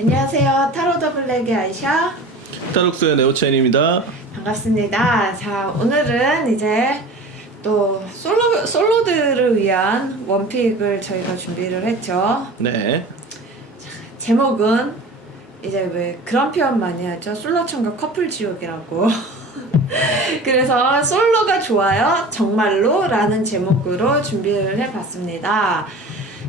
안녕하세요. 타로 더 블랙의 아이샤. 타록스의 네오첸입니다. 반갑습니다. 자, 오늘은 이제 또 솔로들을 위한 원픽을 저희가 준비를 했죠. 네. 제목은 이제 왜 그런 표현 많이 하죠? 솔로천과 커플 지옥이라고. 그래서 솔로가 좋아요? 정말로? 라는 제목으로 준비를 해봤습니다.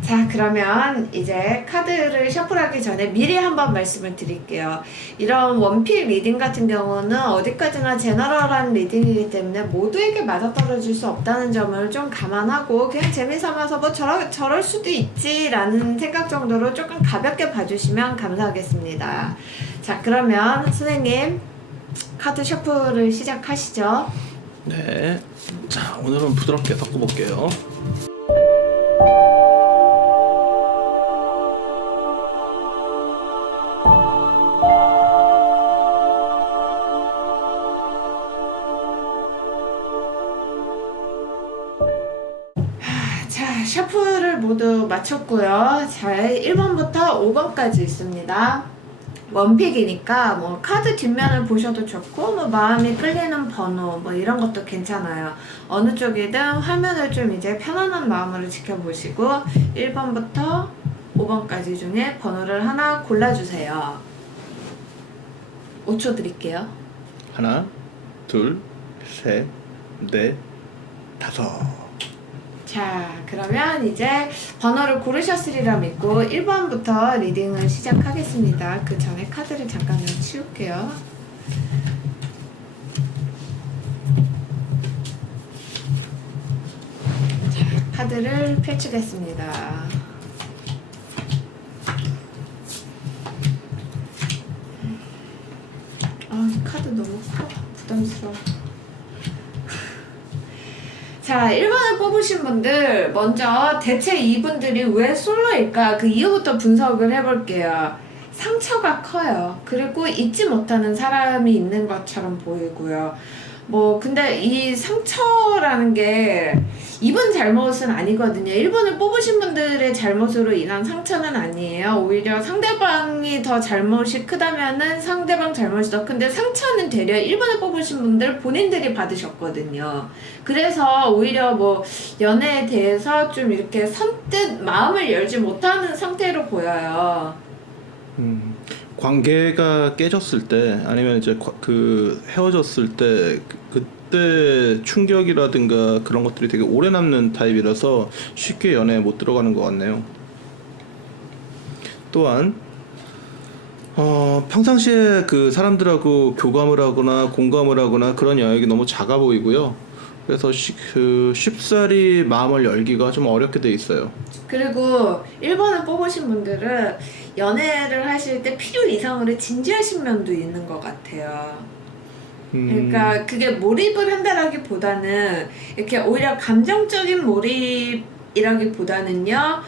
자, 그러면 이제 카드를 셔플하기 전에 미리 한번 말씀을 드릴게요. 이런 원픽 리딩 같은 경우는 어디까지나 제너럴한 리딩이기 때문에 모두에게 맞아떨어질 수 없다는 점을 좀 감안하고 그냥 재미삼아서 뭐 저럴 수도 있지 라는 생각 정도로 조금 가볍게 봐주시면 감사하겠습니다. 자, 그러면 선생님 카드 셔플을 시작하시죠. 네. 자, 오늘은 부드럽게 섞어볼게요. 자, 셔플을 모두 마쳤고요. 자, 1번부터 5번까지 있습니다. 원픽이니까 뭐 카드 뒷면을 보셔도 좋고 뭐 마음이 끌리는 번호 뭐 이런 것도 괜찮아요. 어느 쪽이든 화면을 좀 이제 편안한 마음으로 지켜보시고 1번부터 5번까지 중에 번호를 하나 골라주세요. 5초 드릴게요. 하나, 둘, 셋, 넷, 다섯. 자, 그러면 이제 번호를 고르셨으리라 믿고 1번부터 리딩을 시작하겠습니다. 그 전에 카드를 잠깐만 치울게요. 자, 카드를 펼치겠습니다. 아, 카드 너무 커. 부담스러워. 자, 1번을 뽑으신 분들 먼저 대체 이분들이 왜 솔로일까 그 이유부터 분석을 해볼게요. 상처가 커요. 그리고 잊지 못하는 사람이 있는 것처럼 보이고요. 뭐 근데 이 상처라는 게 이분 잘못은 아니거든요. 1번을 뽑으신 분들의 잘못으로 인한 상처는 아니에요. 오히려 상대방이 더 잘못이 크다면은 상대방 잘못이 더 큰데 상처는 되려 1번을 뽑으신 분들 본인들이 받으셨거든요. 그래서 오히려 뭐 연애에 대해서 좀 이렇게 선뜻 마음을 열지 못하는 상태로 보여요. 관계가 깨졌을 때 아니면 이제 그 헤어졌을 때 그때 충격이라든가 그런 것들이 되게 오래 남는 타입이라서 쉽게 연애에 못 들어가는 것 같네요. 또한 평상시에 그 사람들하고 교감을 하거나 공감을 하거나 그런 영역이 너무 작아 보이고요. 그래서 쉽사리 마음을 열기가 좀 어렵게 돼 있어요. 그리고 1번을 뽑으신 분들은 연애를 하실 때 필요 이상으로 진지하신 면도 있는 것 같아요. 그러니까 그게 몰입을 한다라기보다는 이렇게 오히려 감정적인 몰입이라기보다는요.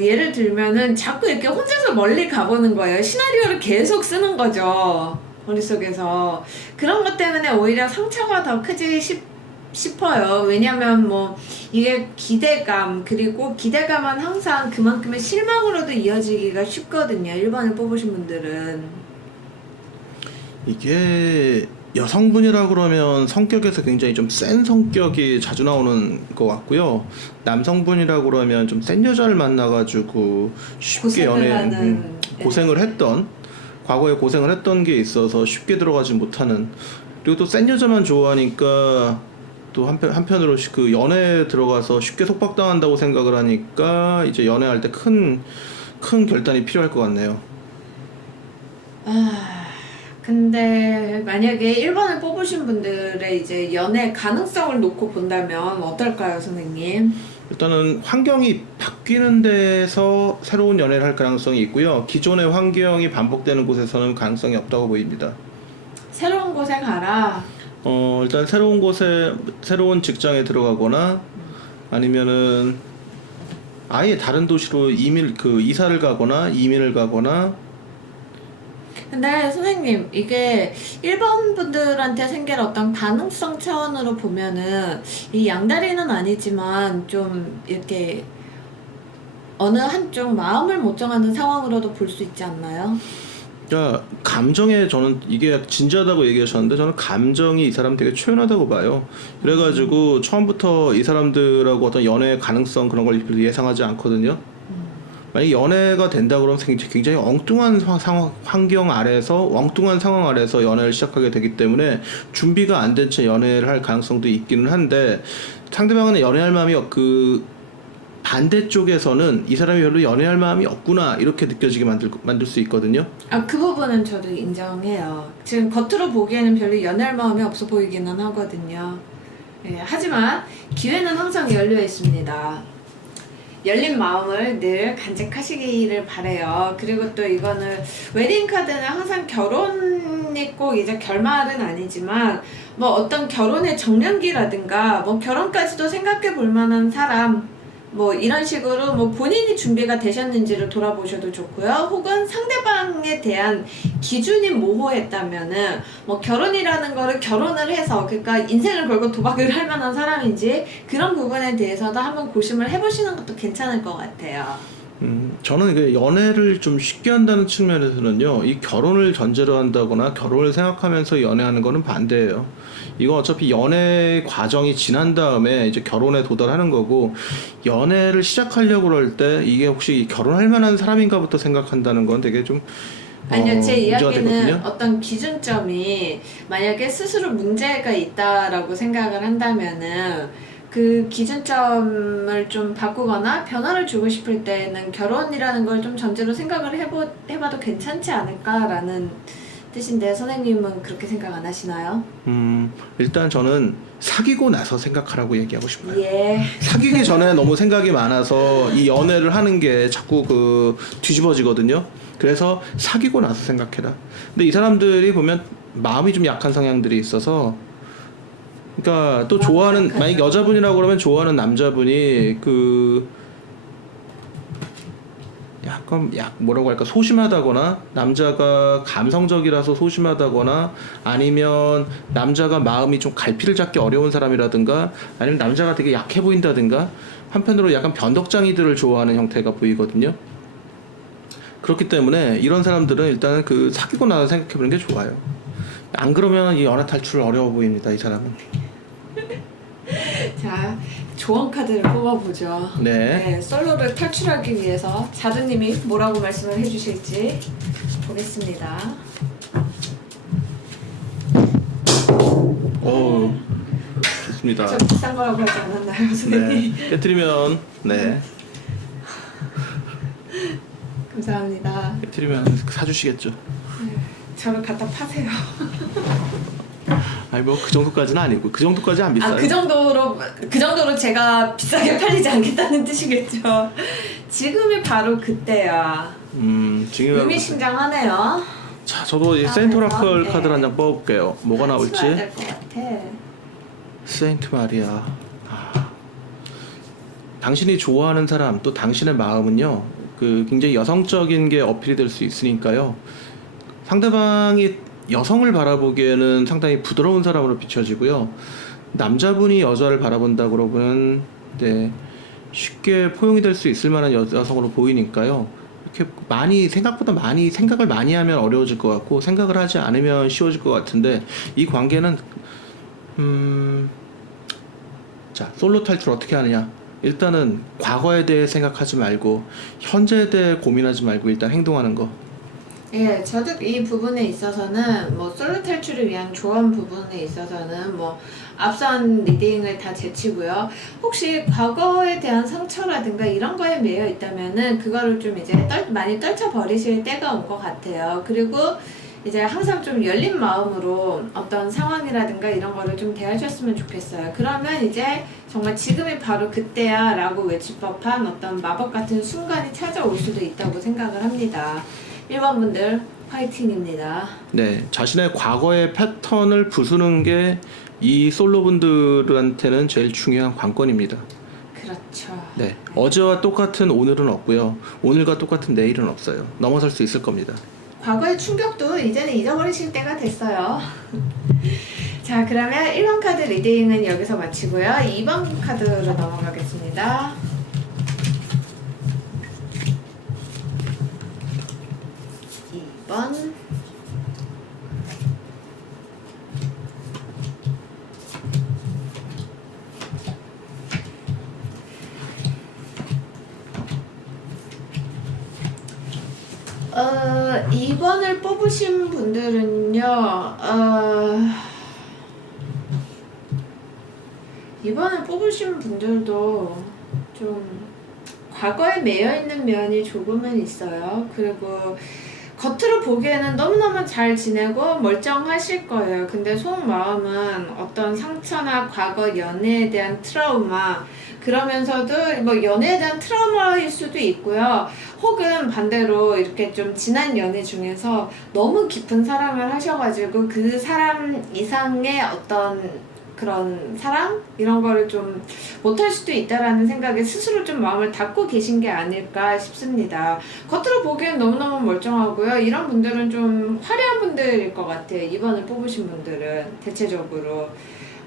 예를 들면은 자꾸 이렇게 혼자서 멀리 가보는 거예요. 시나리오를 계속 쓰는 거죠. 머릿속에서. 그런 것 때문에 오히려 상처가 더 크지 싶어요. 왜냐면 뭐 이게 기대감 그리고 기대감은 항상 그만큼의 실망으로도 이어지기가 쉽거든요. 1번을 뽑으신 분들은. 이게 여성분이라 그러면 성격에서 굉장히 좀 센 성격이 자주 나오는 것 같고요. 남성분이라 그러면 좀 센 여자를 만나가지고 쉽게 고생을 했던 과거에 고생을 했던 게 있어서 쉽게 들어가지 못하는, 그리고 또 센 여자만 좋아하니까 또 한편으로 그 연애에 들어가서 쉽게 속박당한다고 생각을 하니까 이제 연애할 때 큰 결단이 필요할 것 같네요. 근데 만약에 1번을 뽑으신 분들의 이제 연애 가능성을 놓고 본다면 어떨까요, 선생님? 일단은 환경이 바뀌는 데서 새로운 연애를 할 가능성이 있고요. 기존의 환경이 반복되는 곳에서는 가능성이 없다고 보입니다. 새로운 곳에 가라. 일단 새로운 곳에, 새로운 직장에 들어가거나 아니면은 아예 다른 도시로 이사를 가거나 이민을 가거나. 근데 선생님, 이게 1번 분들한테 생길 어떤 가능성 차원으로 보면은 이 양다리는 아니지만 좀 이렇게 어느 한쪽 마음을 못 정하는 상황으로도 볼 수 있지 않나요? 그러니까 감정에 저는 이게 진지하다고 얘기하셨는데 저는 감정이 이 사람 되게 초연하다고 봐요. 그래가지고 처음부터 이 사람들하고 어떤 연애 가능성 그런 걸 예상하지 않거든요. 만약에 연애가 된다 그러면 굉장히 엉뚱한 환경 아래서 엉뚱한 상황 아래서 연애를 시작하게 되기 때문에 준비가 안 된 채 연애를 할 가능성도 있기는 한데 상대방은 연애할 마음이 반대쪽에서는 이 사람이 별로 연애할 마음이 없구나 이렇게 느껴지게 만들 수 있거든요. 그 부분은 저도 인정해요. 지금 겉으로 보기에는 별로 연애할 마음이 없어 보이기는 하거든요. 하지만 기회는 항상 열려 있습니다. 열린 마음을 늘 간직하시기를 바래요. 그리고 또 이거는 웨딩 카드는 항상 결혼이 꼭 이제 결말은 아니지만 뭐 어떤 결혼의 정년기라든가 뭐 결혼까지도 생각해 볼 만한 사람 뭐 이런 식으로 뭐 본인이 준비가 되셨는지를 돌아보셔도 좋고요. 혹은 상대방에 대한 기준이 모호했다면은 뭐 결혼이라는 거를 결혼을 해서 그러니까 인생을 걸고 도박을 할 만한 사람인지 그런 부분에 대해서도 한번 고심을 해보시는 것도 괜찮을 것 같아요. 저는 그 연애를 좀 쉽게 한다는 측면에서는요, 이 결혼을 전제로 한다거나 결혼을 생각하면서 연애하는 거는 반대예요. 이거 어차피 연애 과정이 지난 다음에 이제 결혼에 도달하는 거고, 연애를 시작하려고 그럴 때 이게 혹시 결혼할 만한 사람인가부터 생각한다는 건 되게 좀 아니요, 제 문제가 이야기는 되거든요. 어떤 기준점이 만약에 스스로 문제가 있다라고 생각을 한다면은 그 기준점을 좀 바꾸거나 변화를 주고 싶을 때는 결혼이라는 걸 좀 전제로 생각을 해봐도 괜찮지 않을까라는 뜻인데 선생님은 그렇게 생각 안 하시나요? 일단 저는 사귀고 나서 생각하라고 얘기하고 싶어요. 예. 사귀기 전에 너무 생각이 많아서 이 연애를 하는 게 자꾸 뒤집어지거든요. 그래서 사귀고 나서 생각해라. 근데 이 사람들이 보면 마음이 좀 약한 성향들이 있어서, 그러니까 또 좋아하는, 만약 여자분이라고 그러면 좋아하는 남자분이 약간 뭐라고 할까, 소심하다거나 남자가 감성적이라서 소심하다거나 아니면 남자가 마음이 좀 갈피를 잡기 어려운 사람이라든가 아니면 남자가 되게 약해 보인다든가 한편으로 약간 변덕장이들을 좋아하는 형태가 보이거든요. 그렇기 때문에 이런 사람들은 일단은 사귀고 나서 생각해보는 게 좋아요. 안 그러면 이 연애 탈출 어려워 보입니다, 이 사람은. 자, 조언 카드를 뽑아보죠. 네. 솔로를 탈출하기 위해서 자두님이 뭐라고 말씀을 해주실지 보겠습니다. 오, 좋습니다. 좀 비싼 거라고 하지 않았나요, 선생님? 네. 깨트리면, 네. 감사합니다. 깨트리면 사주시겠죠. 저를 갖다 파세요. 아니 뭐 그 정도까지는 아니고, 그 정도까지 안 비싸요. 그 정도로 제가 비싸게 팔리지 않겠다는 뜻이겠죠. 지금이 바로 그때야. 지금 의미심장하네요. 자, 저도 이 세인토라클 네. 카드를 한 장 뽑아볼게요. 뭐가 나올지. 될것 같아. 세인트 마리아. 당신이 좋아하는 사람, 또 당신의 마음은요, 굉장히 여성적인 게 어필이 될 수 있으니까요. 상대방이 여성을 바라보기에는 상당히 부드러운 사람으로 비춰지고요. 남자분이 여자를 바라본다 그러면 쉽게 포용이 될 수 있을 만한 여성으로 보이니까요. 이렇게 생각보다 생각을 많이 하면 어려워질 것 같고, 생각을 하지 않으면 쉬워질 것 같은데, 이 관계는, 자, 솔로 탈출 어떻게 하느냐. 일단은 과거에 대해 생각하지 말고, 현재에 대해 고민하지 말고, 일단 행동하는 거. 예, 저도 이 부분에 있어서는 뭐 솔로 탈출을 위한 조언 부분에 있어서는 뭐 앞선 리딩을 다 제치고요. 혹시 과거에 대한 상처라든가 이런 거에 매여 있다면은 그거를 좀 이제 많이 떨쳐버리실 때가 온 것 같아요. 그리고 이제 항상 좀 열린 마음으로 어떤 상황이라든가 이런 거를 좀 대하셨으면 좋겠어요. 그러면 이제 정말 지금이 바로 그때야 라고 외칠 법한 어떤 마법 같은 순간이 찾아올 수도 있다고 생각을 합니다. 1번 분들 화이팅입니다. 네, 자신의 과거의 패턴을 부수는 게 이 솔로분들한테는 제일 중요한 관건입니다. 그렇죠. 네, 어제와 똑같은 오늘은 없고요. 오늘과 똑같은 내일은 없어요. 넘어설 수 있을 겁니다. 과거의 충격도 이제는 잊어버리실 때가 됐어요. 자, 그러면 1번 카드 리딩은 여기서 마치고요. 2번 카드로 넘어가겠습니다. 2번. 어, 2번을 뽑으신 분들은요, 2번을 뽑으신 분들도 좀 과거에 매여 있는 면이 조금은 있어요. 그리고 겉으로 보기에는 너무너무 잘 지내고 멀쩡하실 거예요. 근데 속마음은 어떤 상처나 과거 연애에 대한 트라우마, 그러면서도 뭐 연애에 대한 트라우마일 수도 있고요. 혹은 반대로 이렇게 좀 지난 연애 중에서 너무 깊은 사랑을 하셔가지고 그 사람 이상의 어떤 그런 사랑? 이런 거를 좀 못할 수도 있다라는 생각에 스스로 좀 마음을 닫고 계신 게 아닐까 싶습니다. 겉으로 보기엔 너무너무 멀쩡하고요. 이런 분들은 좀 화려한 분들일 것 같아요. 2번을 뽑으신 분들은 대체적으로.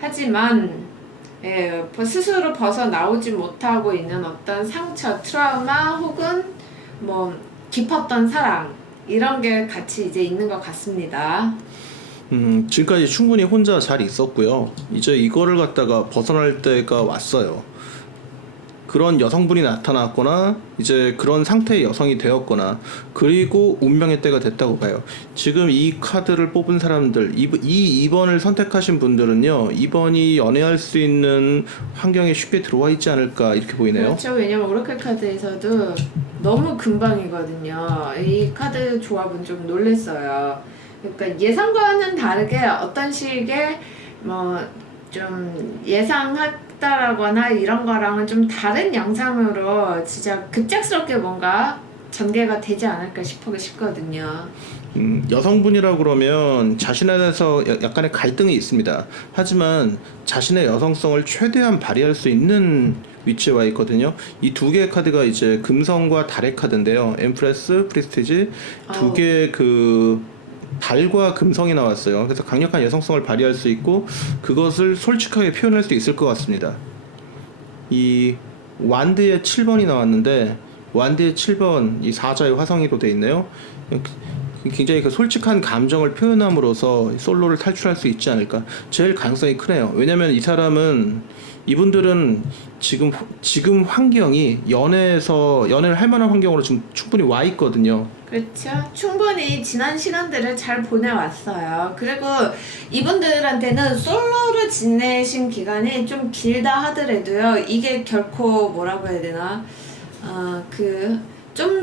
하지만 예, 스스로 벗어나오지 못하고 있는 어떤 상처, 트라우마 혹은 뭐 깊었던 사랑 이런 게 같이 이제 있는 것 같습니다. 지금까지 충분히 혼자 잘 있었고요. 이제 이거를 갖다가 벗어날 때가 왔어요. 그런 여성분이 나타났거나 이제 그런 상태의 여성이 되었거나 그리고 운명의 때가 됐다고 봐요. 지금 이 카드를 뽑은 사람들, 이 2번을 선택하신 분들은요, 2번이 연애할 수 있는 환경에 쉽게 들어와 있지 않을까 이렇게 보이네요. 그렇죠. 왜냐면 오라클 카드에서도 너무 금방이거든요. 이 카드 조합은 좀 놀랬어요. 그러니까 예상과는 다르게 어떤 식의 뭐 좀 예상했다라거나 이런 거랑은 좀 다른 양상으로 진짜 급작스럽게 뭔가 전개가 되지 않을까 싶거든요. 여성분이라고 그러면 자신에 대해서 약간의 갈등이 있습니다. 하지만 자신의 여성성을 최대한 발휘할 수 있는 위치에 와 있거든요. 이 두 개의 카드가 이제 금성과 달의 카드인데요. 엠프레스, 프리스티지 두 개의 그 달과 금성이 나왔어요. 그래서 강력한 여성성을 발휘할 수 있고 그것을 솔직하게 표현할 수 있을 것 같습니다. 이 완드의 7번이 나왔는데 완드의 7번 이 사자의 화성이로 되어 있네요. 굉장히 그 솔직한 감정을 표현함으로써 솔로를 탈출할 수 있지 않을까. 제일 가능성이 크네요. 왜냐면 이 사람은 이분들은 지금 환경이 연애를 할 만한 환경으로 지금 충분히 와 있거든요. 그렇죠. 충분히 지난 시간들을 잘 보내왔어요. 그리고 이분들한테는 솔로로 지내신 기간이 좀 길다 하더라도요. 이게 결코 뭐라고 해야 되나? 좀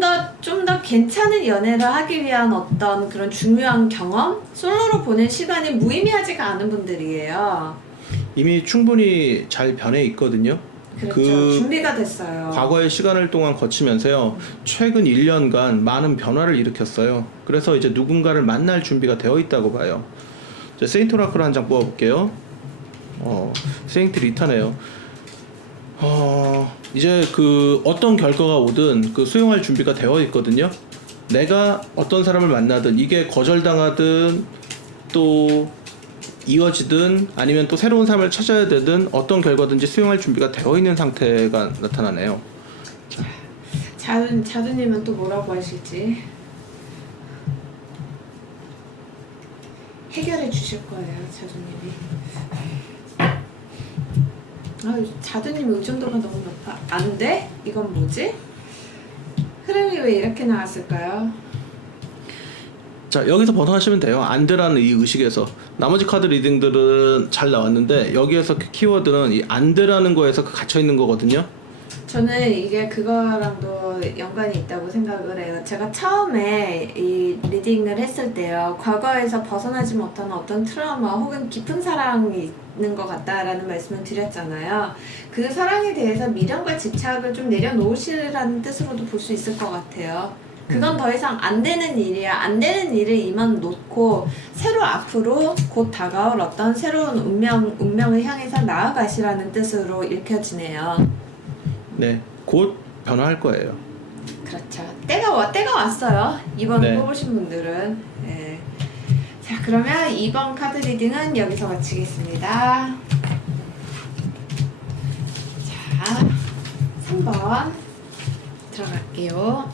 더 괜찮은 연애를 하기 위한 어떤 그런 중요한 경험? 솔로로 보낸 시간이 무의미하지가 않은 분들이에요. 이미 충분히 잘 변해 있거든요. 그렇죠. 준비가 됐어요. 과거의 시간을 동안 거치면서요. 최근 1년간 많은 변화를 일으켰어요. 그래서 이제 누군가를 만날 준비가 되어 있다고 봐요. 이제 세인트 오라클 한 장 뽑아볼게요. 세인트 리타네요. 이제 그 어떤 결과가 오든 그 수용할 준비가 되어 있거든요. 내가 어떤 사람을 만나든 이게 거절당하든 또 이어지든 아니면 또 새로운 삶을 찾아야 되든 어떤 결과든지 수용할 준비가 되어 있는 상태가 나타나네요. 자두님은 또 뭐라고 하실지 해결해 주실 거예요, 자두님이. 자두님 의존도가 너무 높아. 안 돼? 이건 뭐지? 흐름이 왜 이렇게 나왔을까요? 자, 여기서 벗어나시면 돼요. 안 되라는 이 의식에서. 나머지 카드 리딩들은 잘 나왔는데 여기에서 그 키워드는 이 안 되라는 거에서 갇혀 있는 거거든요. 저는 이게 그거랑도 연관이 있다고 생각을 해요. 제가 처음에 이 리딩을 했을 때요. 과거에서 벗어나지 못하는 어떤 트라우마 혹은 깊은 사랑이 있는 것 같다라는 말씀을 드렸잖아요. 그 사랑에 대해서 미련과 집착을 좀 내려놓으시라는 뜻으로도 볼 수 있을 것 같아요. 그건 더 이상 안 되는 일이야. 안 되는 일을 이만 놓고 새로 앞으로 곧 다가올 어떤 새로운 운명을 향해서 나아가시라는 뜻으로 읽혀지네요. 네, 곧 변화할 거예요. 그렇죠. 때가 왔어요. 2번 네. 뽑으신 분들은. 네. 자, 그러면 2번 카드 리딩은 여기서 마치겠습니다. 자, 3번 들어갈게요.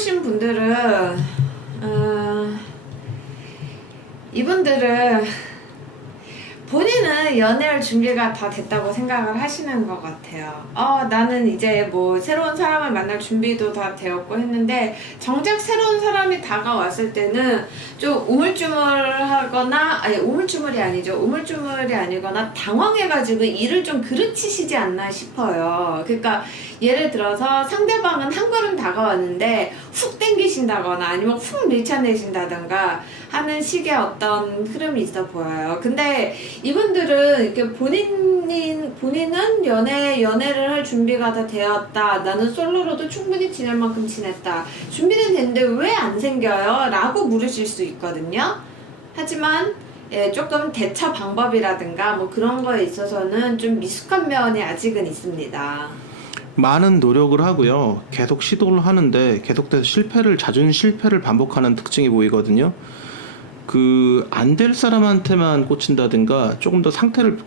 오신 분들은 이분들은 본인은 연애할 준비가 다 됐다고 생각을 하시는 것 같아요. 나는 이제 뭐 새로운 사람을 만날 준비도 다 되었고 했는데 정작 새로운 사람이 다가왔을 때는 좀 우물쭈물하거나 아니 우물쭈물이 아니거나 당황해가지고 일을 좀 그르치시지 않나 싶어요. 그러니까 예를 들어서 상대방은 한 걸음 다가왔는데 훅 당기신다거나 아니면 훅 밀쳐내신다던가 하는 식의 어떤 흐름이 있어 보여요. 근데 이분들은 이렇게 본인은 연애를 할 준비가 다 되었다. 나는 솔로로도 충분히 지낼 만큼 지냈다. 준비는 됐는데 왜 안 생겨요? 라고 물으실 수 있거든요. 하지만 조금 대처 방법이라든가 뭐 그런 거에 있어서는 좀 미숙한 면이 아직은 있습니다. 많은 노력을 하고요. 계속 시도를 하는데 계속해서 잦은 실패를 반복하는 특징이 보이거든요. 안 될 사람한테만 꽂힌다든가 조금 더 상태를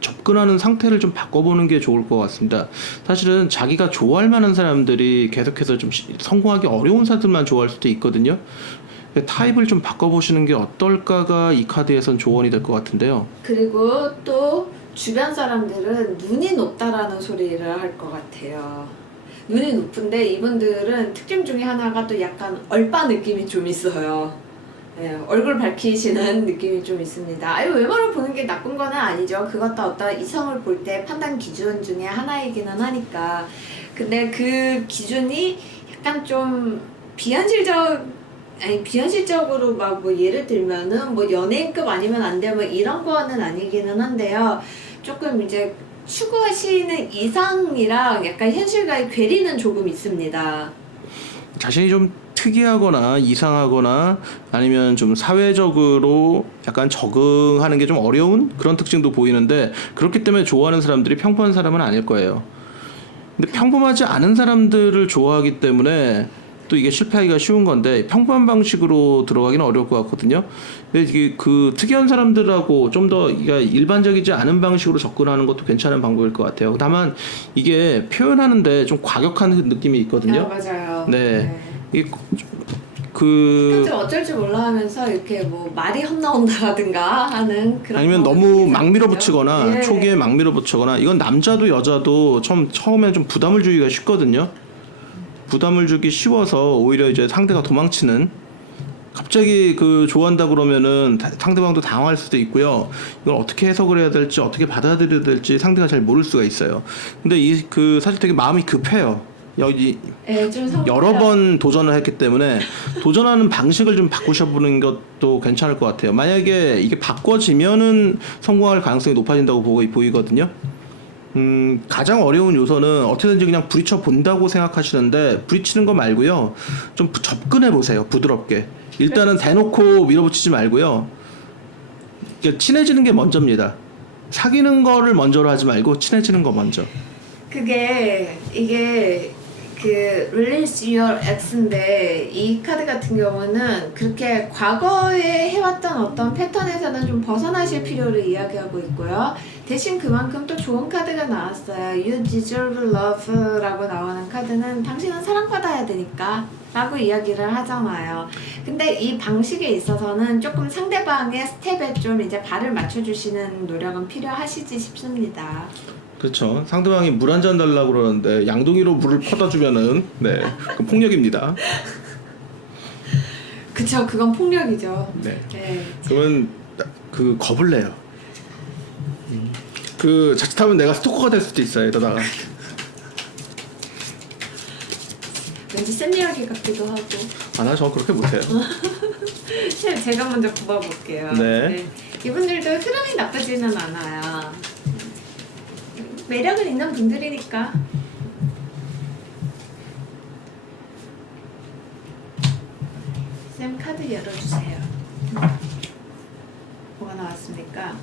접근하는 상태를 좀 바꿔보는 게 좋을 것 같습니다. 사실은 자기가 좋아할 만한 사람들이 계속해서 좀 성공하기 어려운 사람들만 좋아할 수도 있거든요. 타입을 좀 바꿔보시는 게 어떨까가 이 카드에선 조언이 될 것 같은데요. 그리고 또 주변 사람들은 눈이 높다라는 소리를 할 것 같아요. 눈이 높은데 이분들은 특징 중에 하나가 또 약간 얼빠 느낌이 좀 있어요. 네, 얼굴 밝히시는 느낌이 좀 있습니다. 외모를 보는 게 나쁜 건 아니죠. 그것도 어떤 이성을 볼 때 판단 기준 중에 하나이기는 하니까. 근데 그 기준이 약간 좀 비현실적으로 막 뭐 예를 들면은 뭐 연예인급 아니면 안 돼 뭐 이런 거는 아니기는 한데요. 조금 이제 추구하시는 이상이랑 약간 현실과의 괴리는 조금 있습니다. 자신이 좀 특이하거나 이상하거나 아니면 좀 사회적으로 약간 적응하는 게 좀 어려운 그런 특징도 보이는데, 그렇기 때문에 좋아하는 사람들이 평범한 사람은 아닐 거예요. 근데 평범하지 않은 사람들을 좋아하기 때문에 또 이게 실패하기가 쉬운 건데, 평범한 방식으로 들어가기는 어려울 것 같거든요. 근데 이게 특이한 사람들하고 좀 더 일반적이지 않은 방식으로 접근하는 것도 괜찮은 방법일 것 같아요. 다만 이게 표현하는데 좀 과격한 느낌이 있거든요. 맞아요. 네. 이게 좀 어쩔 줄 몰라 하면서 이렇게 뭐 말이 헛나온다든가 하는 그런, 아니면 너무 막 밀어붙이거나 예. 초기에 막 밀어붙이거나, 이건 남자도 여자도 처음엔 좀 부담을 주기가 쉽거든요. 부담을 주기 쉬워서 오히려 이제 상대가 도망치는, 갑자기 좋아한다 그러면은 상대방도 당황할 수도 있고요. 이걸 어떻게 해석을 해야 될지 어떻게 받아들여야 될지 상대가 잘 모를 수가 있어요. 근데 사실 되게 마음이 급해요. 좀 여러 번 도전을 했기 때문에 도전하는 방식을 좀 바꾸셔보는 것도 괜찮을 것 같아요. 만약에 이게 바꿔지면은 성공할 가능성이 높아진다고 보이거든요. 가장 어려운 요소는 어떻게든지 그냥 부딪혀 본다고 생각하시는데, 부딪히는 거 말고요, 좀 접근해 보세요. 부드럽게. 일단은 대놓고 밀어붙이지 말고요. 친해지는 게 먼저입니다. 사귀는 거를 먼저로 하지 말고 친해지는 거 먼저. 이게 Release Your X인데, 이 카드 같은 경우는 그렇게 과거에 해왔던 어떤 패턴에서는 좀 벗어나실 필요를 이야기하고 있고요. 대신 그만큼 또 좋은 카드가 나왔어요. You Deserve Love 라고 나오는 카드는 당신은 사랑받아야 되니까 라고 이야기를 하잖아요. 근데 이 방식에 있어서는 조금 상대방의 스텝에 좀 이제 발을 맞춰주시는 노력은 필요하시지 싶습니다. 그렇죠. 상대방이 물 한 잔 달라고 그러는데 양동이로 물을 퍼다 주면은 그건 폭력입니다. 그쵸, 그건 폭력이죠. 네. 네. 그러면 겁을 내요. 자칫하면 내가 스토커가 될 수도 있어요. 이러다가. 왠지 센 이야기 같기도 하고. 저 그렇게 못해요. 제가 먼저 굽어볼게요. 네. 이분들도 흐름이 나쁘지는 않아요. 매력은 있는 분들이니까. 쌤 카드 열어주세요. 뭐가 나왔습니까?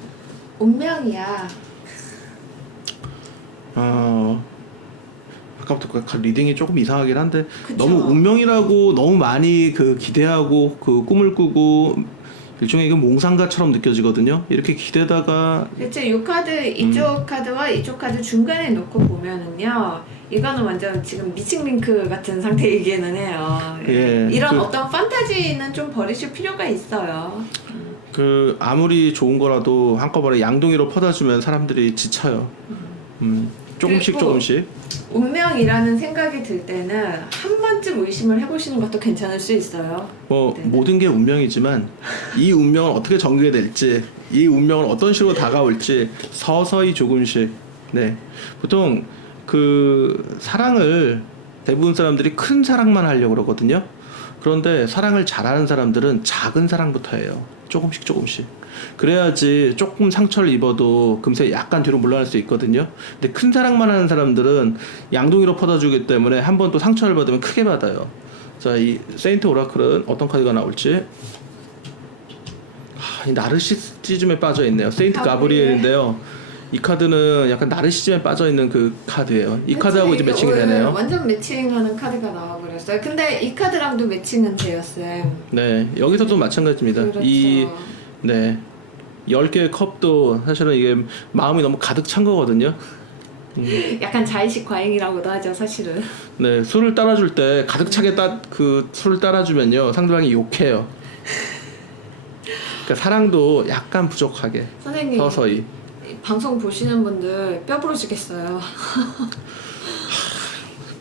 운명이야. 아까부터 리딩이 조금 이상하긴 한데, 그쵸? 너무 운명이라고 너무 많이 기대하고 꿈을 꾸고 일종의 이거 몽상가처럼 느껴지거든요. 이렇게 기대다가 그렇죠. 이 카드 이쪽 카드와 이쪽 카드 중간에 놓고 보면은요. 이거는 완전 지금 미칭 링크 같은 상태이기는 해요. 예, 이런 어떤 판타지는 좀 버리실 필요가 있어요. 그 아무리 좋은 거라도 한꺼번에 양동이로 퍼다주면 사람들이 지쳐요. 조금씩 그리고 조금씩. 운명이라는 생각이 들 때는 한 번쯤 의심을 해보시는 것도 괜찮을 수 있어요. 뭐 네. 모든 게 운명이지만 이 운명을 어떻게 전개될지, 이 운명을 어떤 식으로 다가올지 서서히 조금씩. 네, 보통 그 사랑을 대부분 사람들이 큰 사랑만 하려고 그러거든요. 그런데 사랑을 잘하는 사람들은 작은 사랑부터 해요. 조금씩 조금씩. 그래야지 조금 상처를 입어도 금세 약간 뒤로 물러날 수 있거든요. 근데 큰 사랑만 하는 사람들은 양동이로 퍼다주기 때문에 한 번 또 상처를 받으면 크게 받아요. 자, 이 세인트 오라클은 어떤 카드가 나올지. 이 나르시시즘에 빠져 있네요. 세인트 가브리엘인데요. 이 카드는 약간 나르시즘에 빠져 있는 그 카드예요. 이 카드하고 이제 매칭이 되네요. 완전 매칭하는 카드가 나와버렸어요. 근데 이 카드랑도 매칭은 돼요, 쌤. 네, 여기서도 마찬가지입니다. 그렇죠. 네, 10개의 컵도 사실은 이게 마음이 너무 가득 찬 거거든요. 약간 자의식 과잉이라고도 하죠, 사실은. 네, 술을 따라줄 때 가득 차게 그 술을 따라주면요 상대방이 욕해요. 그러니까 사랑도 약간 부족하게 선생님, 서서히. 방송 보시는 분들 뼈 부러지겠어요.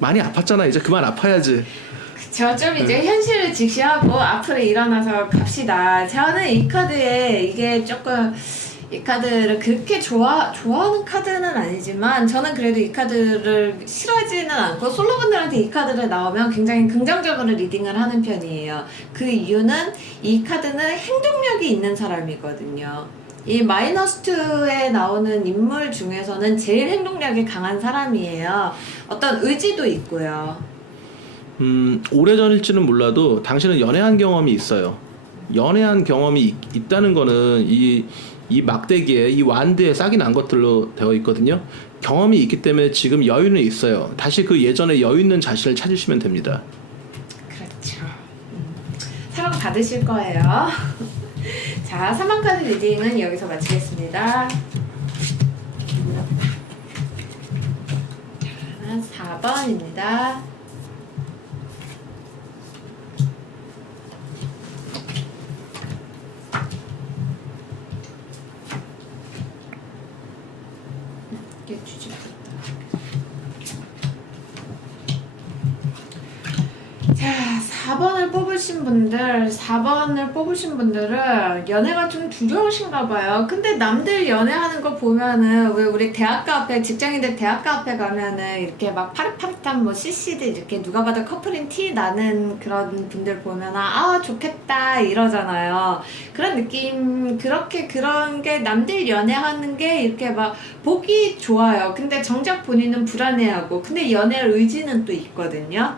많이 아팠잖아. 이제 그만 아파야지. 저 좀 이제 현실을 직시하고 앞으로 일어나서 갑시다. 저는 이 카드에 이게 조금 이 카드를 그렇게 좋아하는 카드는 아니지만 저는 그래도 이 카드를 싫어하지는 않고 솔로분들한테 이 카드를 나오면 굉장히 긍정적으로 리딩을 하는 편이에요. 그 이유는 이 카드는 행동력이 있는 사람이거든요. 이 마이너스2에 나오는 인물 중에서는 제일 행동력이 강한 사람이에요. 어떤 의지도 있고요. 오래전일지는 몰라도 당신은 연애한 경험이 있어요. 연애한 경험이 있다는 거는 이 막대기에 이 완드에 싹이 난 것들로 되어 있거든요. 경험이 있기 때문에 지금 여유는 있어요. 다시 그 예전에 여유 있는 자신을 찾으시면 됩니다. 그렇죠. 사랑 받으실 거예요. 자, 3번 카드 리딩은 여기서 마치겠습니다. 자, 4번입니다. 이게 뒤집혔다. 자, 4번을 뽑으신 분들은 연애가 좀 두려우신가 봐요. 근데 남들 연애하는 거 보면은 왜 우리 대학가 앞에 직장인들 대학가 앞에 가면은 이렇게 막 파릇파릇한 뭐 CC들 이렇게 누가 봐도 커플인 티 나는 그런 분들 보면 아 좋겠다 이러잖아요. 그런 느낌 그런 게 남들 연애하는 게 이렇게 막 보기 좋아요. 근데 정작 본인은 불안해하고 근데 연애할 의지는 또 있거든요.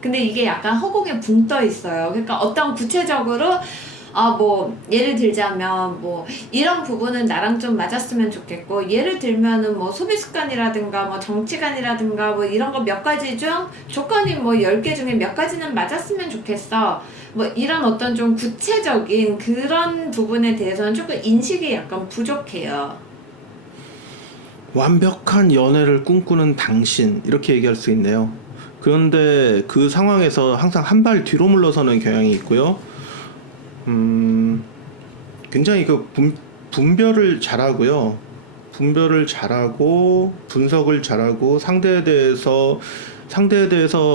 근데 이게 약간 허공에 붕 떠 있어요. 그러니까 어떤 구체적으로 뭐 예를 들자면 뭐 이런 부분은 나랑 좀 맞았으면 좋겠고 예를 들면은 뭐 소비 습관이라든가 뭐 정치관이라든가 뭐 이런 거 몇 가지 중 조건이 뭐 10개 중에 몇 가지는 맞았으면 좋겠어. 뭐 이런 어떤 좀 구체적인 그런 부분에 대해서는 조금 인식이 약간 부족해요. 완벽한 연애를 꿈꾸는 당신 이렇게 얘기할 수 있네요. 그런데 그 상황에서 항상 한 발 뒤로 물러서는 경향이 있고요. 굉장히 그 분별을 잘하고요. 분별을 잘하고 분석을 잘하고 상대에 대해서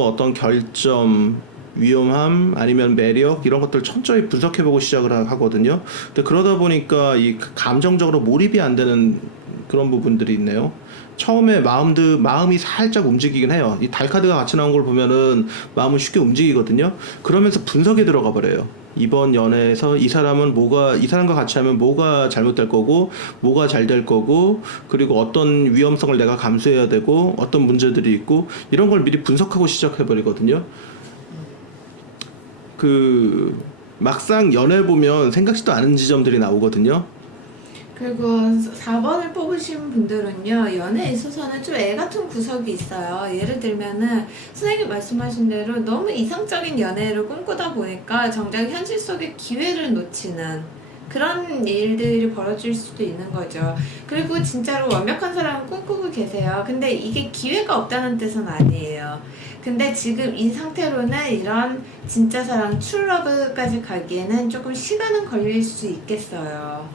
어떤 결점, 위험함 아니면 매력 이런 것들 천천히 분석해보고 시작을 하거든요. 근데 그러다 보니까 이 감정적으로 몰입이 안 되는 그런 부분들이 있네요. 처음에 마음이 살짝 움직이긴 해요. 이 달 카드가 같이 나온 걸 보면은 마음은 쉽게 움직이거든요. 그러면서 분석에 들어가 버려요. 이번 연애에서 이 사람과 같이 하면 뭐가 잘못될 거고, 뭐가 잘 될 거고, 그리고 어떤 위험성을 내가 감수해야 되고, 어떤 문제들이 있고, 이런 걸 미리 분석하고 시작해 버리거든요. 막상 연애 보면 생각지도 않은 지점들이 나오거든요. 그리고 4번을 뽑으신 분들은요, 연애에 있어서는 좀 애 같은 구석이 있어요. 예를 들면은, 선생님이 말씀하신 대로 너무 이상적인 연애를 꿈꾸다 보니까 정작 현실 속의 기회를 놓치는 그런 일들이 벌어질 수도 있는 거죠. 그리고 진짜로 완벽한 사람을 꿈꾸고 계세요. 근데 이게 기회가 없다는 뜻은 아니에요. 근데 지금 이 상태로는 이런 진짜 사랑, 트루러브까지 가기에는 조금 시간은 걸릴 수 있겠어요.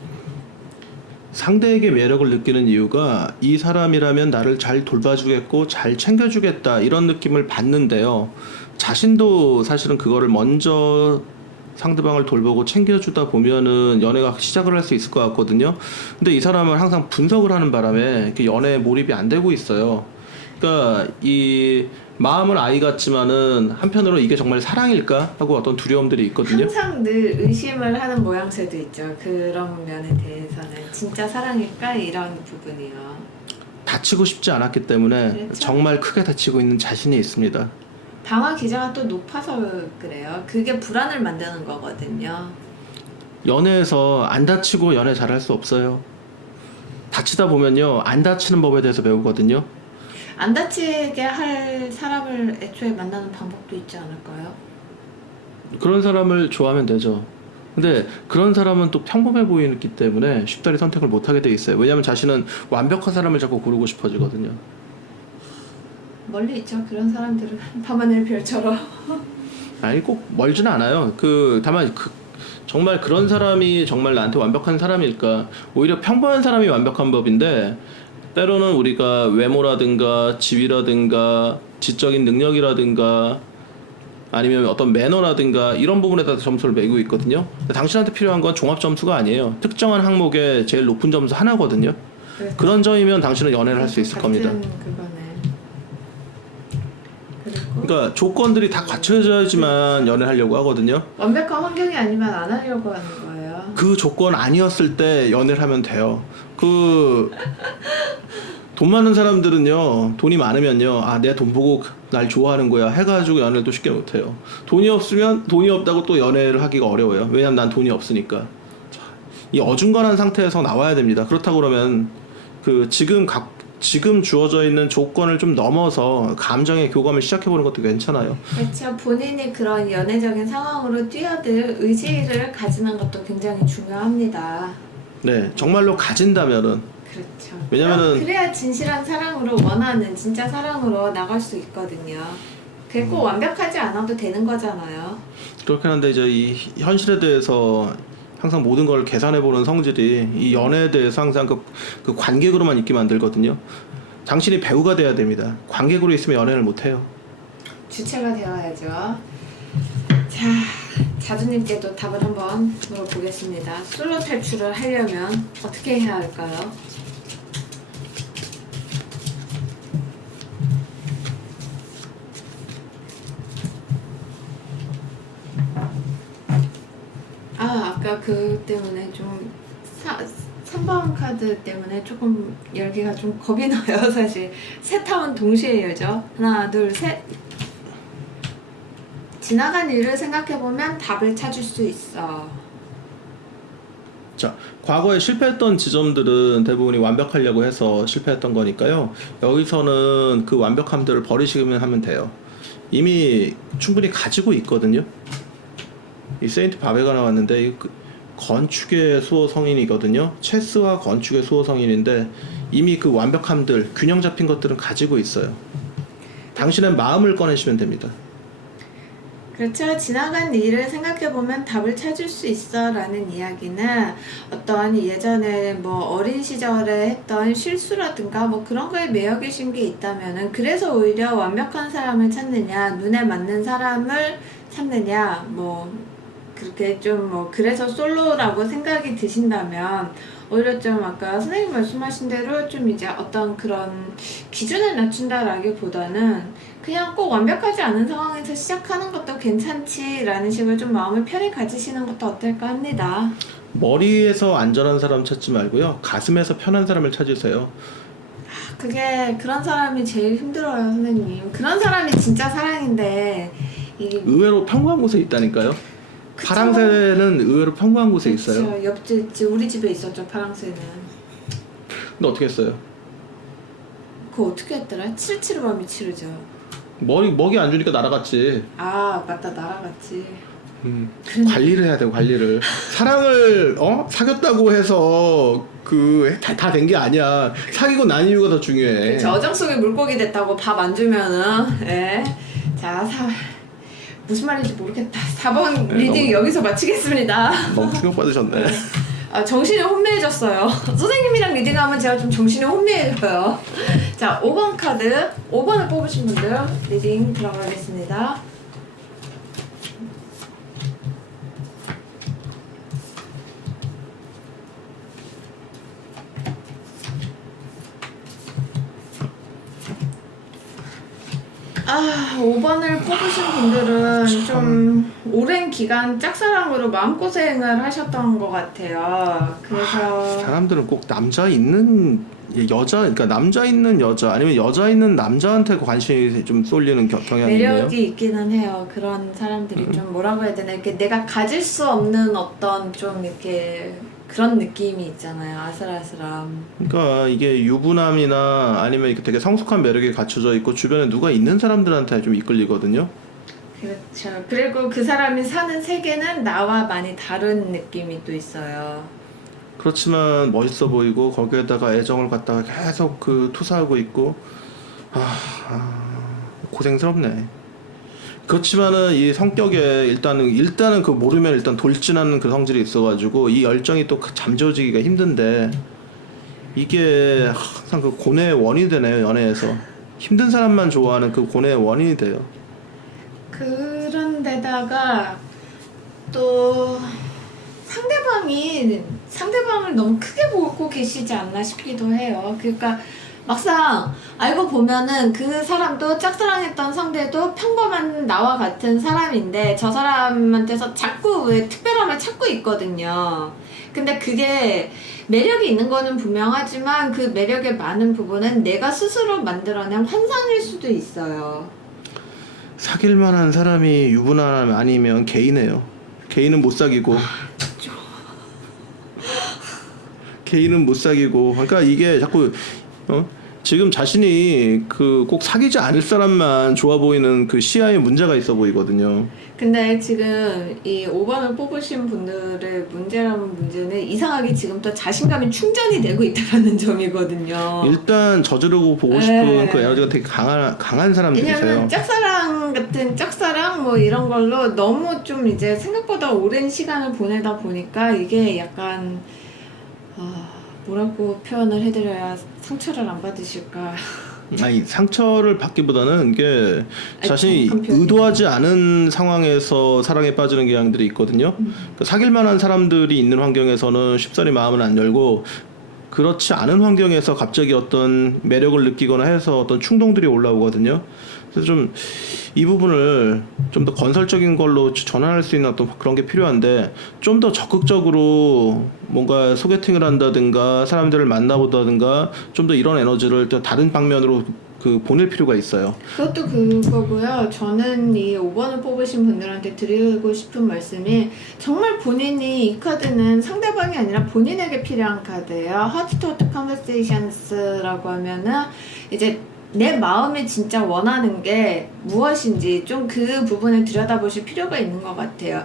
상대에게 매력을 느끼는 이유가 이 사람이라면 나를 잘 돌봐주겠고 잘 챙겨주겠다 이런 느낌을 받는데요. 자신도 사실은 그거를 먼저 상대방을 돌보고 챙겨주다 보면은 연애가 시작을 할 수 있을 것 같거든요. 근데 이 사람은 항상 분석을 하는 바람에 이렇게 연애에 몰입이 안 되고 있어요. 그러니까 이 마음은 아이 같지만은 한편으로 이게 정말 사랑일까 하고 어떤 두려움들이 있거든요. 항상 늘 의심을 하는 모양새도 있죠. 그런 면에 대해서는 진짜 사랑일까 이런 부분이요. 다치고 싶지 않았기 때문에 그렇죠. 정말 크게 다치고 있는 자신이 있습니다. 방어 기제가 또 높아서 그래요. 그게 불안을 만드는 거거든요. 연애에서 안 다치고 연애 잘할 수 없어요. 다치다 보면요 안 다치는 법에 대해서 배우거든요. 안 다치게 할 사람을 애초에 만나는 방법도 있지 않을까요? 그런 사람을 좋아하면 되죠. 근데 그런 사람은 또 평범해 보이기 때문에 쉽사리 선택을 못하게 돼 있어요. 왜냐하면 자신은 완벽한 사람을 자꾸 고르고 싶어지거든요. 멀리 있죠. 그런 사람들은 밤하늘 별처럼. 아니 꼭 멀지는 않아요. 다만 정말 그런 사람이 정말 나한테 완벽한 사람일까? 오히려 평범한 사람이 완벽한 법인데 때로는 우리가 외모라든가 지위라든가 지적인 능력이라든가 아니면 어떤 매너라든가 이런 부분에 따라서 점수를 매기고 있거든요. 근데 당신한테 필요한 건 종합 점수가 아니에요. 특정한 항목에 제일 높은 점수 하나거든요. 그런 점이면 당신은 연애를 할 수 있을 겁니다. 그거네. 그리고 그러니까 조건들이 다 갖춰져야지만 연애를 하려고 하거든요. 완벽한 환경이 아니면 안 하려고 하는 거예요. 그 조건 아니었을 때 연애를 하면 돼요. 돈 많은 사람들은요, 돈이 많으면요, 아, 내가 돈 보고 날 좋아하는 거야 해가지고 연애를 또 쉽게 못해요. 돈이 없으면 돈이 없다고 또 연애를 하기가 어려워요. 왜냐면 난 돈이 없으니까. 자, 이 어중간한 상태에서 나와야 됩니다. 그렇다고 그러면 지금 주어져 있는 조건을 좀 넘어서 감정의 교감을 시작해보는 것도 괜찮아요. 그렇죠. 본인이 그런 연애적인 상황으로 뛰어들 의지를 가지는 것도 굉장히 중요합니다. 네, 정말로 가진다면은. 그렇죠. 왜냐면은 그래야 진실한 사랑으로 원하는 진짜 사랑으로 나갈 수 있거든요. 그게 꼭 완벽하지 않아도 되는 거잖아요. 그렇긴 한데 이제 이 현실에 대해서 항상 모든 걸 계산해보는 성질이 이 연애에 대해서 항상 그 관객으로만 있게 만들거든요. 당신이 배우가 돼야 됩니다. 관객으로 있으면 연애를 못해요. 주체가 되어야죠. 자, 자두님께도 답을 한번 물어보겠습니다. 솔로 탈출을 하려면 어떻게 해야 할까요? 아까 그 때문에 좀 3번 카드 때문에 조금 열기가 좀 겁이 나요, 사실. 세 탐은 동시에 열죠. 하나, 둘, 셋. 지나간 일을 생각해보면 답을 찾을 수 있어. 자, 과거에 실패했던 지점들은 대부분이 완벽하려고 해서 실패했던 거니까요. 여기서는 그 완벽함들을 버리시면 하면 돼요. 이미 충분히 가지고 있거든요. 이 세인트 바베가 나왔는데 이 건축의 수호 성인이거든요. 체스와 건축의 수호 성인인데 이미 그 완벽함들, 균형 잡힌 것들은 가지고 있어요. 당신의 마음을 꺼내시면 됩니다. 그렇죠. 지나간 일을 생각해보면 답을 찾을 수 있어 라는 이야기는 어떤 예전에 뭐 어린 시절에 했던 실수라든가 뭐 그런 거에 매여 계신 게 있다면은 그래서 오히려 완벽한 사람을 찾느냐, 눈에 맞는 사람을 찾느냐, 뭐 그렇게 좀 뭐 그래서 솔로라고 생각이 드신다면 오히려 좀 아까 선생님 말씀하신 대로 좀 이제 어떤 그런 기준을 낮춘다라기보다는 그냥 꼭 완벽하지 않은 상황에서 시작하는 것도 괜찮지라는 식으로 좀 마음을 편히 가지시는 것도 어떨까 합니다. 머리에서 안전한 사람 찾지 말고요. 가슴에서 편한 사람을 찾으세요. 그게 그런 사람이 제일 힘들어요, 선생님. 그런 사람이 진짜 사랑인데 이게 의외로 평범한 곳에 있다니까요. 파랑새는 의외로 평범한 곳에 있어요. 그쵸. 옆집 우리 집에 있었죠 파랑새는. 근데 어떻게 했어요? 그거 어떻게 했더라? 치르치르만 미치르죠. 먹이 안 주니까 날아갔지. 아 맞다 날아갔지. 관리를 해야 돼 관리를. 사랑을 사귀었다고 해서 그 다 된 게 아니야. 사귀고 난 이유가 더 중요해. 저 어정 속에 물고기 됐다고 밥 안 주면은 예. 자 무슨 말인지 모르겠다. 4번 리딩 여기서 마치겠습니다. 너무 충격받으셨네. 정신이 혼미해졌어요. 선생님이랑 리딩하면 제가 좀 정신이 혼미해져요. 자 5번 카드 5번을 뽑으신 분들 리딩 들어가겠습니다. 아, 5번을 뽑으신 분들은 좀 오랜 기간 짝사랑으로 마음고생을 하셨던 것 같아요. 그래서 사람들은 꼭 남자 있는 여자, 그러니까 남자 있는 여자 아니면 여자 있는 남자한테 관심이 좀 쏠리는 경향이 있네요. 매력이 있기는 해요. 그런 사람들이 좀 뭐라고 해야 되나 이렇게 내가 가질 수 없는 어떤 좀 이렇게 그런 느낌이 있잖아요. 아슬아슬함. 그러니까 이게 유부남이나 아니면 이렇게 되게 성숙한 매력이 갖춰져 있고 주변에 누가 있는 사람들한테 좀 이끌리거든요. 그렇죠. 그리고 그 사람이 사는 세계는 나와 많이 다른 느낌이 또 있어요. 그렇지만 멋있어 보이고 거기에다가 애정을 갖다가 계속 그 투사하고 있고 고생스럽네. 그렇지만은 이 성격에 일단은 그 모르면 일단 돌진하는 그 성질이 있어가지고 이 열정이 또 잠재워지기가 힘든데 이게 항상 그 고뇌의 원인이 되네요. 연애에서 힘든 사람만 좋아하는 그 고뇌의 원인이 돼요. 그런데다가 또 상대방을 너무 크게 보고 계시지 않나 싶기도 해요. 그러니까 막상 알고 보면은 그 사람도 짝사랑했던 상대도 평범한 나와 같은 사람인데 저 사람한테서 자꾸 왜 특별함을 찾고 있거든요. 근데 그게 매력이 있는 거는 분명하지만 그 매력의 많은 부분은 내가 스스로 만들어낸 환상일 수도 있어요. 사귈 만한 사람이 유부남 아니면 게이네요. 게이는 못 사귀고. 게이는 못 사귀고. 그러니까 이게 자꾸 지금 자신이 그 꼭 사귀지 않을 사람만 좋아 보이는 그 시야에 문제가 있어 보이거든요. 근데 지금 이 5번을 뽑으신 분들의 문제는 이상하게 지금 또 자신감이 충전이 되고 있다는 점이거든요. 일단 저지르고 보고 싶은 그 에너지가 되게 강한 사람들이세요. 왜냐면 짝사랑 뭐 이런 걸로 너무 좀 이제 생각보다 오랜 시간을 보내다 보니까 이게 약간 뭐라고 표현을 해드려야 상처를 안 받으실까. 아니 상처를 받기보다는 이게 자신이 의도하지 않은 상황에서 사랑에 빠지는 경향들이 있거든요. 그러니까 사귈 만한 사람들이 있는 환경에서는 쉽사리 마음을 안 열고 그렇지 않은 환경에서 갑자기 어떤 매력을 느끼거나 해서 어떤 충동들이 올라오거든요. 그래서 좀 이 부분을 좀 더 건설적인 걸로 전환할 수 있는 어떤 그런 게 필요한데 좀 더 적극적으로 뭔가 소개팅을 한다든가 사람들을 만나보다든가 좀 더 이런 에너지를 또 다른 방면으로 그 보낼 필요가 있어요. 그것도 그거고요. 저는 이 5번을 뽑으신 분들한테 드리고 싶은 말씀이 정말 본인이 이 카드는 상대방이 아니라 본인에게 필요한 카드예요. Heart to Heart Conversations라고 하면은 이제 내 마음이 진짜 원하는 게 무엇인지 좀 그 부분을 들여다보실 필요가 있는 것 같아요.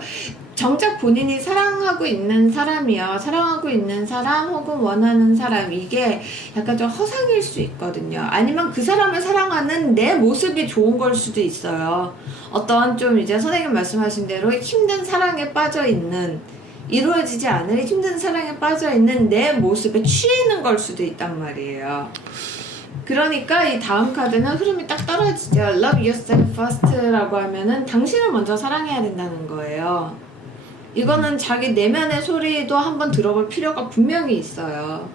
정작 본인이 사랑하고 있는 사람이요. 사랑하고 있는 사람 혹은 원하는 사람 이게 약간 좀 허상일 수 있거든요. 아니면 그 사람을 사랑하는 내 모습이 좋은 걸 수도 있어요. 어떤 좀 이제 선생님 말씀하신 대로 힘든 사랑에 빠져 있는 이루어지지 않을 힘든 사랑에 빠져 있는 내 모습에 취해 있는 걸 수도 있단 말이에요. 그러니까 이 다음 카드는 흐름이 딱 떨어지죠. Love yourself first라고 하면은 당신을 먼저 사랑해야 된다는 거예요. 이거는 자기 내면의 소리도 한번 들어볼 필요가 분명히 있어요.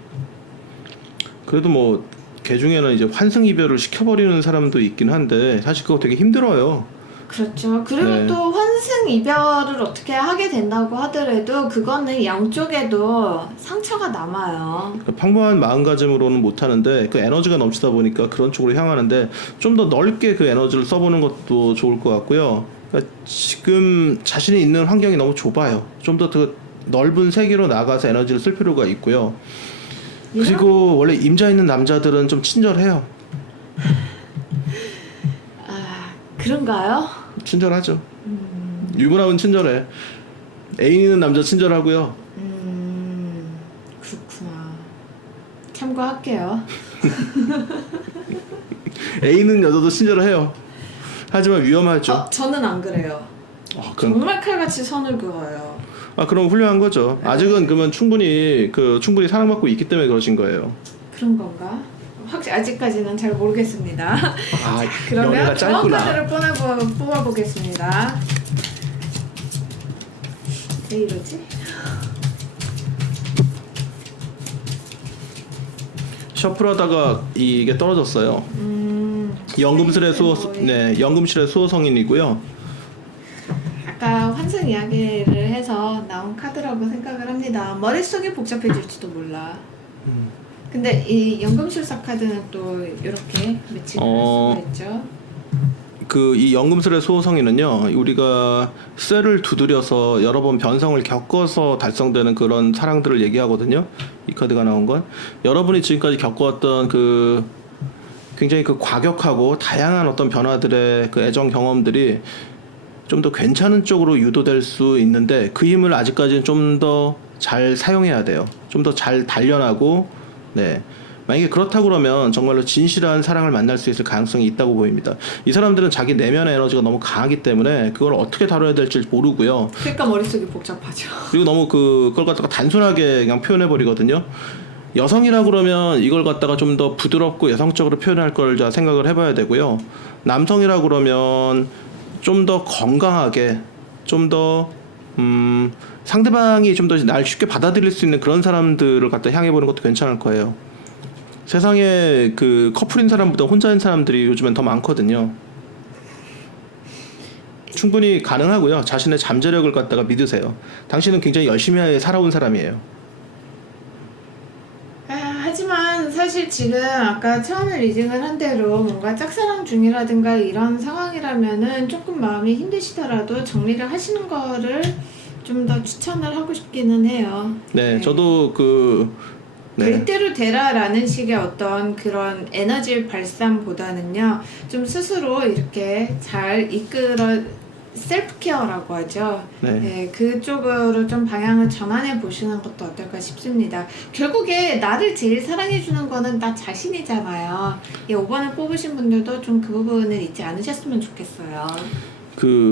그래도 뭐 개 중에는 이제 환승 이별을 시켜버리는 사람도 있긴 한데 사실 그거 되게 힘들어요. 그렇죠. 그리고 네. 또 환승 이별을 어떻게 하게 된다고 하더라도 그거는 양쪽에도 상처가 남아요. 그러니까 평범한 마음가짐으로는 못하는데 그 에너지가 넘치다 보니까 그런 쪽으로 향하는데 좀 더 넓게 그 에너지를 써보는 것도 좋을 것 같고요. 그러니까 지금 자신이 있는 환경이 너무 좁아요. 좀 더 넓은 세계로 나가서 에너지를 쓸 필요가 있고요. 그리고 원래 임자 있는 남자들은 좀 친절해요. 아, 그런가요? 친절하죠. 유부남은 친절해. 애인 있는 남자 친절하고요. 그렇구나. 참고할게요. 애인 있는 여자도 친절해요. 하지만 위험하죠. 저는 안 그래요. 그럼, 정말 칼같이 선을 그어요. 그럼 훌륭한 거죠. 아직은 그러면 충분히 사랑받고 있기 때문에 그러신 거예요. 그런 건가? 아직까지는 잘 모르겠습니다. 그러면 연애가 다음 짧구나. 카드를 뽑아보겠습니다. 왜 이러지? 셔플하다가 이게 떨어졌어요. 연금술의 연금술의 수호성인이고요. 아까 환승 이야기를 해서 나온 카드라고 생각을 합니다. 머릿속이 복잡해질지도 몰라. 근데 이 연금술사 카드는 또 이렇게 매칭을 할 수가 있죠. 이 연금술의 수호성인은요, 우리가 쇠를 두드려서 여러 번 변성을 겪어서 달성되는 그런 사랑들을 얘기하거든요. 이 카드가 나온 건 여러분이 지금까지 겪어왔던 굉장히 과격하고 다양한 어떤 변화들의 애정 경험들이 좀 더 괜찮은 쪽으로 유도될 수 있는데 그 힘을 아직까지는 좀 더 잘 사용해야 돼요. 좀 더 잘 단련하고, 만약에 그렇다고 그러면 정말로 진실한 사랑을 만날 수 있을 가능성이 있다고 보입니다. 이 사람들은 자기 내면의 에너지가 너무 강하기 때문에 그걸 어떻게 다뤄야 될지 모르고요. 그러니까 머릿속이 복잡하죠. 그리고 너무 그걸 갖다가 단순하게 그냥 표현해 버리거든요. 여성이라 그러면 이걸 갖다가 좀 더 부드럽고 여성적으로 표현할 걸 생각을 해봐야 되고요. 남성이라 그러면 좀 더 건강하게, 좀 더 상대방이 좀 더 날 쉽게 받아들일 수 있는 그런 사람들을 갖다 향해 보는 것도 괜찮을 거예요. 세상에 커플인 사람보다 혼자인 사람들이 요즘엔 더 많거든요. 충분히 가능하고요. 자신의 잠재력을 갖다가 믿으세요. 당신은 굉장히 열심히 살아온 사람이에요. 하지만 사실 지금 아까 처음에 리딩을 한 대로 뭔가 짝사랑 중이라든가 이런 상황이라면은 조금 마음이 힘드시더라도 정리를 하시는 거를 좀 더 추천을 하고 싶기는 해요. 저도 될 대로 되라라는 식의 어떤 그런 에너지 발산보다는요, 좀 스스로 이렇게 잘 이끌어 셀프 케어라고 하죠. 그쪽으로 좀 방향을 전환해 보시는 것도 어떨까 싶습니다. 결국에 나를 제일 사랑해 주는 거는 나 자신이잖아요. 5번을 뽑으신 분들도 좀 그 부분을 잊지 않으셨으면 좋겠어요.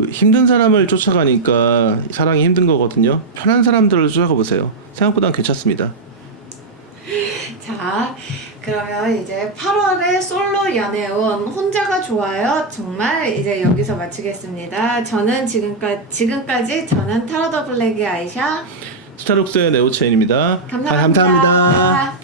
힘든 사람을 쫓아가니까 사랑이 힘든 거거든요. 편한 사람들을 쫓아가 보세요. 생각보다는 괜찮습니다. 자, 그러면 이제 8월에 솔로 연애운 혼자가 좋아요. 정말 이제 여기서 마치겠습니다. 저는 지금까지 저는 타로 더 블랙의 아이샤, 스타룩스의 네오체인입니다. 감사합니다.